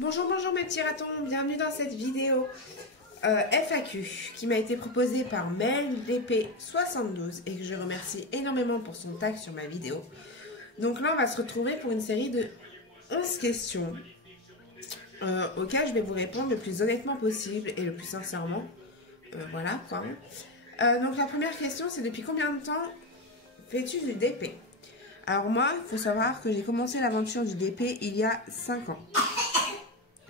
Bonjour, bonjour mes petits ratons, bienvenue dans cette vidéo FAQ qui m'a été proposée par MelDP72 et que je remercie énormément pour son tag sur ma vidéo. Donc là on va se retrouver pour une série de 11 questions auxquelles je vais vous répondre le plus honnêtement possible et le plus sincèrement. Voilà quoi. Donc la première question c'est: depuis combien de temps fais-tu du DP? Alors moi, il faut savoir que j'ai commencé l'aventure du DP il y a 5 ans.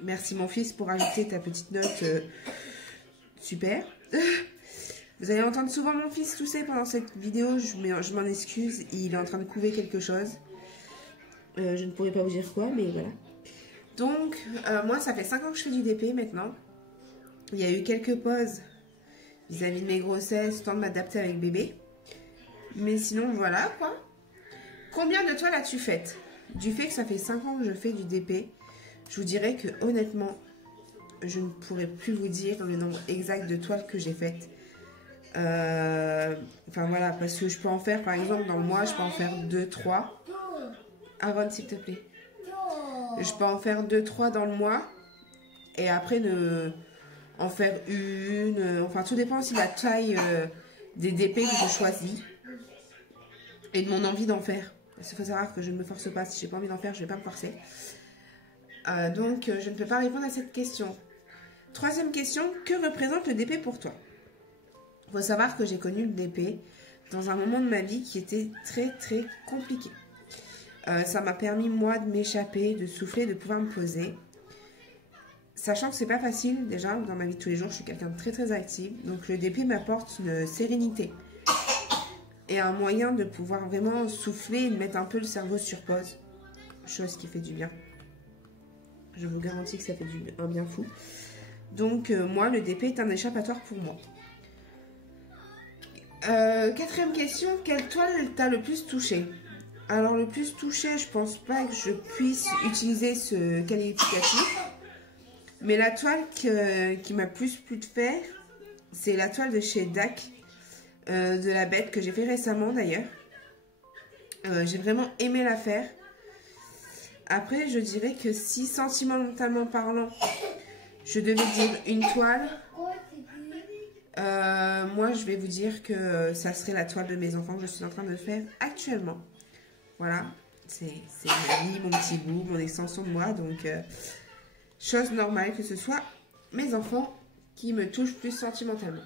Merci mon fils pour ajouter ta petite note. Super. Vous allez entendre souvent mon fils tousser pendant cette vidéo. Je m'en excuse. Il est en train de couver quelque chose. Je ne pourrais pas vous dire quoi, mais voilà. Donc, moi, ça fait 5 ans que je fais du DP maintenant. Il y a eu quelques pauses vis-à-vis de mes grossesses, temps de m'adapter avec bébé. Mais sinon, voilà quoi. Combien de toiles as-tu faites? Du fait que ça fait 5 ans que je fais du DP, je vous dirais que honnêtement, je ne pourrais plus vous dire le nombre exact de toiles que j'ai faites. Enfin voilà, parce que je peux en faire, par exemple, dans le mois, je peux en faire 2-3. Aaron, s'il te plaît. Je peux en faire 2-3 dans le mois. Et après, en faire une. Enfin, tout dépend aussi de la taille des DP que je choisis. Et de mon envie d'en faire. Il faut savoir que je ne me force pas. Si j'ai pas envie d'en faire, je ne vais pas me forcer. Donc, je ne peux pas répondre à cette question. Troisième question, que représente le DP pour toi? Il faut savoir que j'ai connu le DP dans un moment de ma vie qui était très très compliqué. Ça m'a permis moi de m'échapper, de souffler, de pouvoir me poser. Sachant que c'est pas facile déjà, dans ma vie de tous les jours, je suis quelqu'un de très très active. Donc le DP m'apporte une sérénité et un moyen de pouvoir vraiment souffler et de mettre un peu le cerveau sur pause. Chose qui fait du bien. Je vous garantis que ça fait un bien fou. Donc moi, le DP est un échappatoire pour moi. Quatrième question, quelle toile t'a le plus touché? Alors le plus touché, je pense pas que je puisse utiliser ce qualificatif. Mais la toile qui m'a plus plu de faire, c'est la toile de chez DAC, de la bête, que j'ai fait récemment d'ailleurs. J'ai vraiment aimé la faire. Après, je dirais que si sentimentalement parlant, je devais dire une toile, moi je vais vous dire que ça serait la toile de mes enfants que je suis en train de faire actuellement. Voilà, c'est ma vie, mon petit bout, mon extension de moi, donc chose normale que ce soit mes enfants qui me touchent plus sentimentalement.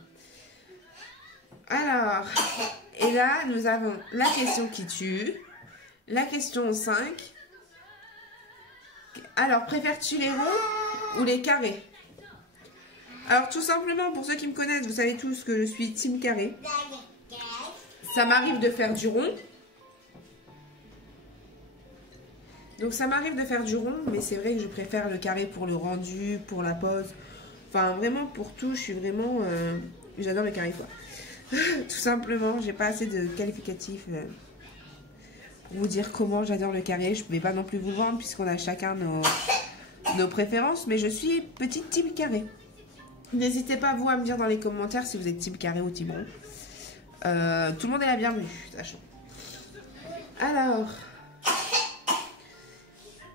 Alors, et là nous avons la question qui tue, la question 5. Alors, préfères-tu les ronds ou les carrés? Alors, tout simplement, pour ceux qui me connaissent, vous savez tous que je suis team carré. Ça m'arrive de faire du rond. Donc, ça m'arrive de faire du rond, mais c'est vrai que je préfère le carré pour le rendu, pour la pose. Enfin, vraiment, pour tout, je suis vraiment... j'adore le carré, quoi. Tout simplement, j'ai pas assez de qualificatifs... pour vous dire comment j'adore le carré. Je ne vais pas non plus vous vendre puisqu'on a chacun nos préférences, mais je suis petite team carré. N'hésitez pas vous à me dire dans les commentaires si vous êtes team carré ou team rond. Tout le monde est la bienvenue, sachant. Alors,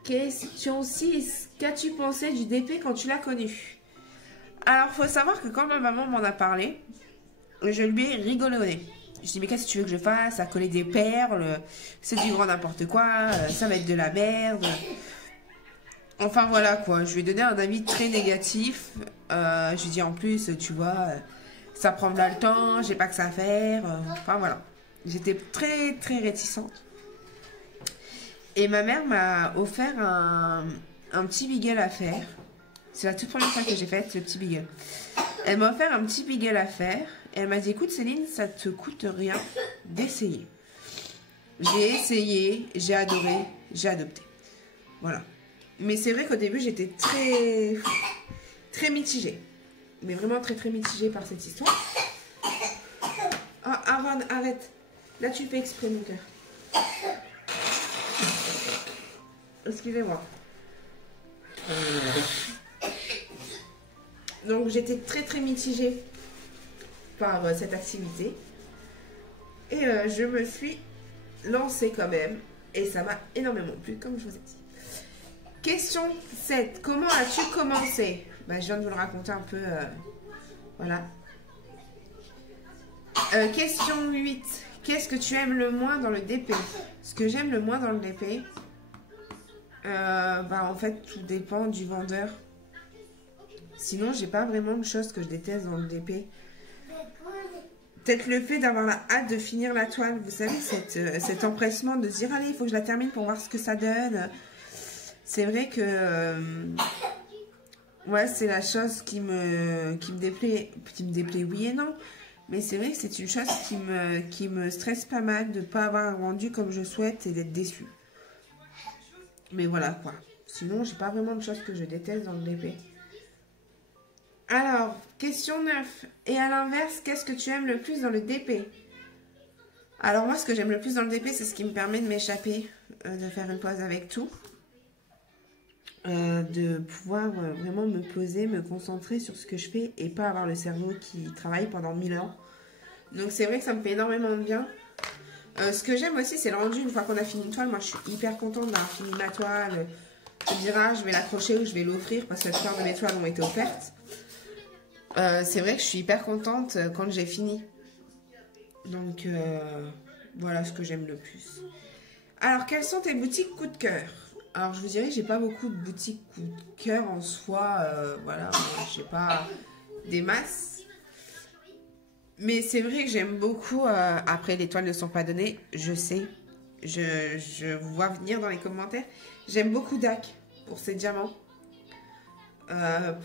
question 6. Qu'as-tu pensé du DP quand tu l'as connu? Alors, faut savoir que quand ma maman m'en a parlé, je lui ai rigolé. Je dis, mais qu'est-ce que tu veux que je fasse? À coller des perles, c'est du grand n'importe quoi, ça va être de la merde. Enfin voilà quoi, je lui ai donné un avis très négatif. Je lui ai dit en plus, tu vois, ça prend là le temps, j'ai pas que ça à faire. Enfin voilà, j'étais très très réticente. Et ma mère m'a offert un petit beagle à faire. C'est la toute première fois que j'ai fait ce petit beagle. Elle m'a offert un petit beagle à faire. Et elle m'a dit, écoute Céline, ça te coûte rien d'essayer. J'ai essayé, j'ai adoré, j'ai adopté. Voilà. Mais c'est vrai qu'au début, j'étais très mitigée. Mais vraiment très mitigée par cette histoire. Ah, Aaron, arrête. Là, tu fais exprès, mon cœur. Excusez-moi. Donc, j'étais très mitigée par cette activité et je me suis lancée quand même et ça m'a énormément plu comme je vous ai dit. Question 7. Comment as-tu commencé? Bah, je viens de vous le raconter un peu. Voilà. Question 8. Qu'est-ce que tu aimes le moins dans le DP? Ce que j'aime le moins dans le DP, bah, en fait, tout dépend du vendeur. Sinon, j'ai pas vraiment de choses que je déteste dans le DP. Peut-être le fait d'avoir la hâte de finir la toile. Vous savez, cet empressement de se dire, allez, il faut que je la termine pour voir ce que ça donne. C'est vrai que... ouais, c'est la chose qui me déplaît. Qui me déplaît, oui et non. Mais c'est vrai que c'est une chose qui me stresse pas mal de ne pas avoir un rendu comme je souhaite et d'être déçue. Mais voilà, quoi. Sinon, j'ai pas vraiment de choses que je déteste dans le DP. Alors, question 9. Et à l'inverse, qu'est-ce que tu aimes le plus dans le DP? Alors moi, ce que j'aime le plus dans le DP, c'est ce qui me permet de m'échapper, de faire une pause avec tout. De pouvoir vraiment me poser, me concentrer sur ce que je fais et pas avoir le cerveau qui travaille pendant 1000 ans. Donc c'est vrai que ça me fait énormément de bien. Ce que j'aime aussi, c'est le rendu une fois qu'on a fini une toile. Moi, je suis hyper contente d'avoir fini ma toile. Je me dirais, je vais l'accrocher ou je vais l'offrir parce que la plupart de mes toiles ont été offertes. C'est vrai que je suis hyper contente quand j'ai fini. Donc, voilà ce que j'aime le plus. Alors, quelles sont tes boutiques coup de cœur? Alors, je vous dirais, j'ai pas beaucoup de boutiques coup de cœur en soi. Voilà, j'ai pas des masses. Mais c'est vrai que j'aime beaucoup. Après, les toiles ne sont pas données, je sais. Je vous vois venir dans les commentaires. J'aime beaucoup DAC pour ses diamants.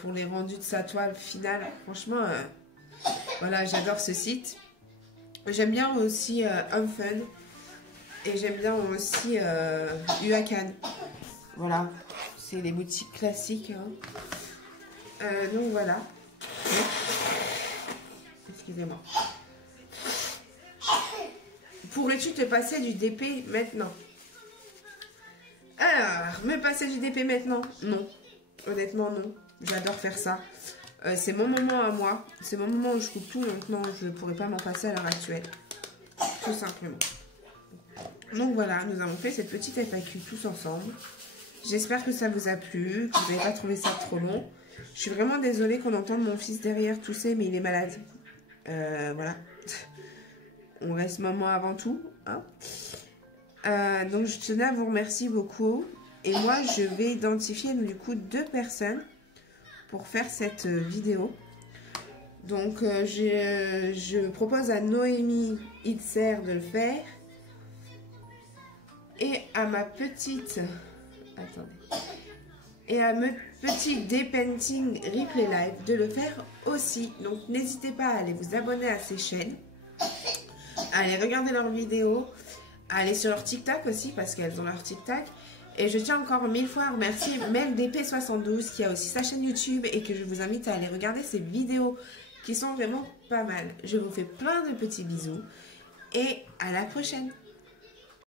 Pour les rendus de sa toile finale. Franchement, voilà, j'adore ce site. J'aime bien aussi Humfun. Et j'aime bien aussi Uakan. Voilà, c'est les boutiques classiques. Hein. Donc voilà. Excusez-moi. Pourrais-tu te passer du DP maintenant? Alors, me passer du DP maintenant? Non. Honnêtement, non. J'adore faire ça. C'est mon moment à moi. C'est mon moment où je coupe tout. Donc non, je ne pourrais pas m'en passer à l'heure actuelle. Tout simplement. Donc voilà, nous avons fait cette petite FAQ tous ensemble. J'espère que ça vous a plu, que vous n'avez pas trouvé ça trop long. Je suis vraiment désolée qu'on entende mon fils derrière tousser, mais il est malade. Voilà. On reste maman avant tout. Hein. Donc je tenais à vous remercier beaucoup. Et moi, je vais identifier du coup 2 personnes pour faire cette vidéo. Donc je propose à Noémie Itzer de le faire. Et à ma petite... Attendez. Et à mon petit Depainting Replay Live de le faire aussi. Donc n'hésitez pas à aller vous abonner à ces chaînes. À aller regarder leurs vidéos. À aller sur leur TikTok aussi parce qu'elles ont leur TikTok. Et je tiens encore 1000 fois à remercier MelDP72 qui a aussi sa chaîne YouTube et que je vous invite à aller regarder ses vidéos qui sont vraiment pas mal. Je vous fais plein de petits bisous et à la prochaine.